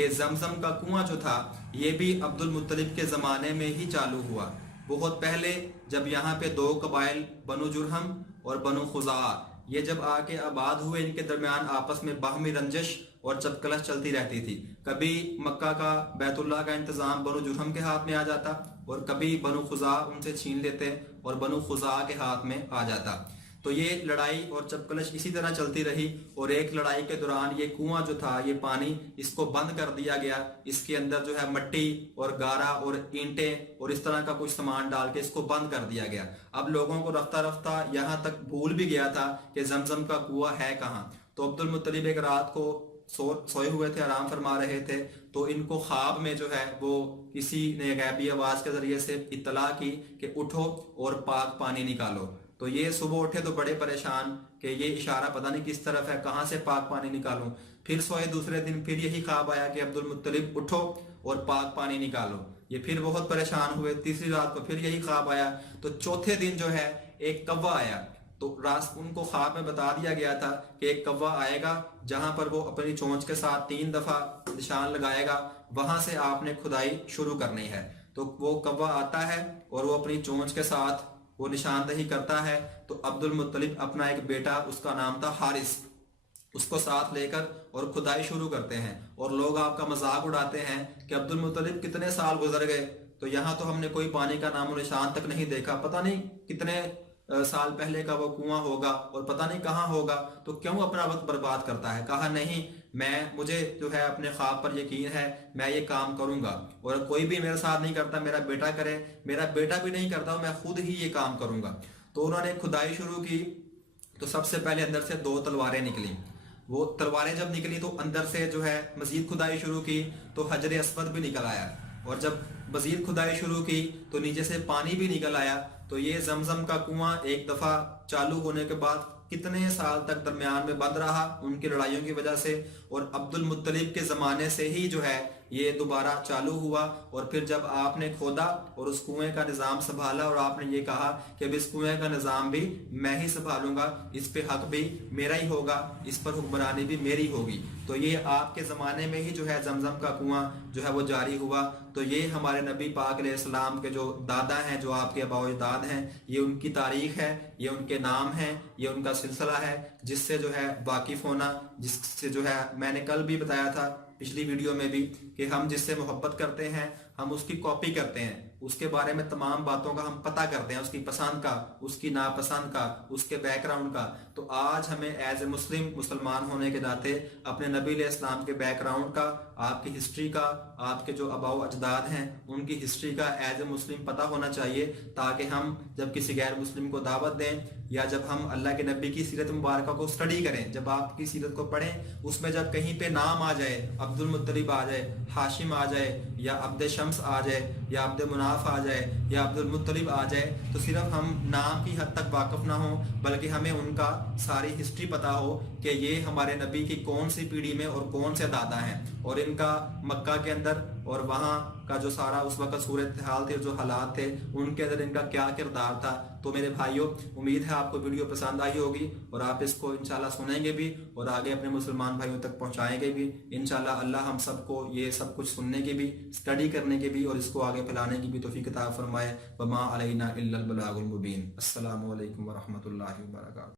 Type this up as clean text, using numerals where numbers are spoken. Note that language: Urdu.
کہ زمزم کا کنواں جو تھا یہ بھی عبد المطلب کے زمانے میں ہی چالو ہوا، بہت پہلے، جب یہاں پہ دو قبائل بنو جرہم اور بنو خزاعہ یہ جب آ کے آباد ہوئے، ان کے درمیان آپس میں باہمی رنجش اور چپکلش چلتی رہتی تھی۔ کبھی مکہ کا بیت اللہ کا انتظام بنو جرہم کے ہاتھ میں آ جاتا اور کبھی بنو خزاعہ ان سے چھین لیتے اور بنو خزاعہ کے ہاتھ میں آ جاتا۔ تو یہ لڑائی اور چپکلش اسی طرح چلتی رہی، اور ایک لڑائی کے دوران یہ کنواں جو تھا، یہ پانی اس کو بند کر دیا گیا، اس کے اندر جو ہے مٹی اور گارا اور اینٹیں اور اس طرح کا کچھ سامان ڈال کے اس کو بند کر دیا گیا۔ اب لوگوں کو رفتہ رفتہ یہاں تک بھول بھی گیا تھا کہ زمزم کا کنواں ہے کہاں۔ تو عبد المطلب ایک رات کو سوئے ہوئے تھے، آرام فرما رہے تھے، تو ان کو خواب میں جو ہے وہ کسی نے غیبی آواز کے ذریعے سے اطلاع کی کہ اٹھو اور پاک پانی نکالو۔ تو یہ صبح اٹھے تو بڑے پریشان کہ یہ اشارہ پتہ نہیں کس طرف ہے، کہاں سے پاک پانی نکالوں۔ پھر سوئے دوسرے دن، پھر یہی خواب آیا کہ عبد المطلب اٹھو اور پاک پانی نکالو۔ یہ پھر بہت پریشان ہوئے، تیسری رات کو پھر یہی خواب آیا۔ تو چوتھے دن جو ہے ایک کوہ آیا، تو ان کو خواب میں بتا دیا گیا تھا کہ ایک کوہ آئے گا جہاں پر وہ اپنی چونچ کے ساتھ 3 دفعہ نشان لگائے گا، وہاں سے آپ نے کھدائی شروع کرنی ہے۔ تو وہ کوہ آتا ہے اور وہ اپنی چونچ کے ساتھ وہ نشاندہی کرتا ہے، تو عبد المطلب اپنا ایک بیٹا، اس کا نام تھا حارث، اس کو ساتھ لے کر اور کھدائی شروع کرتے ہیں، اور لوگ آپ کا مذاق اڑاتے ہیں کہ عبد المطلب کتنے سال گزر گئے، تو یہاں تو ہم نے کوئی پانی کا نام و نشان تک نہیں دیکھا، پتہ نہیں کتنے سال پہلے کا وہ کنواں ہوگا اور پتہ نہیں کہاں ہوگا، تو کیوں اپنا وقت برباد کرتا ہے؟ کہا نہیں، مجھے جو ہے اپنے خواب پر یقین ہے، میں یہ کام کروں گا، اور کوئی بھی میرے ساتھ نہیں کرتا، میرا بیٹا کرے، میرا بیٹا بھی نہیں کرتا، میں خود ہی یہ کام کروں گا۔ تو انہوں نے کھدائی شروع کی، تو سب سے پہلے اندر سے 2 تلواریں نکلیں۔ وہ تلواریں جب نکلی تو اندر سے جو ہے مزید کھدائی شروع کی، تو حجر اسود بھی نکل آیا، اور جب مزید کھدائی شروع کی تو نیچے سے پانی بھی نکل آیا۔ تو یہ زمزم کا کنواں ایک دفعہ چالو ہونے کے بعد کتنے سال تک درمیان میں بند رہا ان کی لڑائیوں کی وجہ سے، اور عبد المطلب کے زمانے سے ہی جو ہے یہ دوبارہ چالو ہوا۔ اور پھر جب آپ نے کھودا اور اس کنویں کا نظام سنبھالا، اور آپ نے یہ کہا کہ اب اس کنویں کا نظام بھی میں ہی سنبھالوں گا، اس پہ حق بھی میرا ہی ہوگا، اس پر حکمرانی بھی میری ہوگی، تو یہ آپ کے زمانے میں ہی جو ہے زمزم کا کنواں جو ہے وہ جاری ہوا۔ تو یہ ہمارے نبی پاک علیہ السلام کے جو دادا ہیں، جو آپ کے آباء و اجداد ہیں، یہ ان کی تاریخ ہے، یہ ان کے نام ہیں، یہ ان کا سلسلہ ہے، جس سے جو ہے واقف ہونا، جس سے جو ہے میں نے کل بھی بتایا تھا پچھلی ویڈیو میں بھی کہ ہم جس سے محبت کرتے ہیں ہم اس کی کاپی کرتے ہیں، اس کے بارے میں تمام باتوں کا ہم پتہ کرتے ہیں، اس کی پسند کا، اس کی ناپسند کا، اس کے بیک گراؤنڈ کا۔ تو آج ہمیں ایز اے مسلمان ہونے کے ناطے اپنے نبی علیہ السلام کے بیک گراؤنڈ کا، آپ کی ہسٹری کا، آپ کے جو آباء و اجداد ہیں ان کی ہسٹری کا ایز اے مسلم پتہ ہونا چاہیے، تاکہ ہم جب کسی غیر مسلم کو دعوت دیں یا جب ہم اللہ کے نبی کی سیرت مبارکہ کو سٹڈی کریں، جب آپ کی سیرت کو پڑھیں، اس میں جب کہیں پہ نام آ جائے، عبد المطلب آ جائے، ہاشم آ جائے، یا عبد شمس آ جائے، یا عبد مناف آ جائے، یا عبد المطلب آ جائے، تو صرف ہم نام کی حد تک واقف نہ ہوں، بلکہ ہمیں ان کا ساری ہسٹری پتہ ہو کہ یہ ہمارے نبی کی کون سی پیڑھی میں اور کون سے دادا ہیں، اور ان کا مکہ کے اندر اور وہاں کا جو سارا اس وقت صورتحال تھی، جو حالات تھے، ان کے اندر ان کا کیا کردار تھا۔ تو میرے بھائیوں، امید ہے آپ کو ویڈیو پسند آئی ہوگی، اور آپ اس کو انشاءاللہ سنیں گے بھی اور آگے اپنے مسلمان بھائیوں تک پہنچائیں گے بھی انشاءاللہ۔ اللہ ہم سب کو یہ سب کچھ سننے کی بھی، اسٹڈی کرنے کی بھی، اور اس کو آگے پھیلانے کی بھی توفیق عطا فرمائے۔ وما علینا الا البلاغ المبین۔ السلام علیکم ورحمۃ اللہ وبرکاتہ۔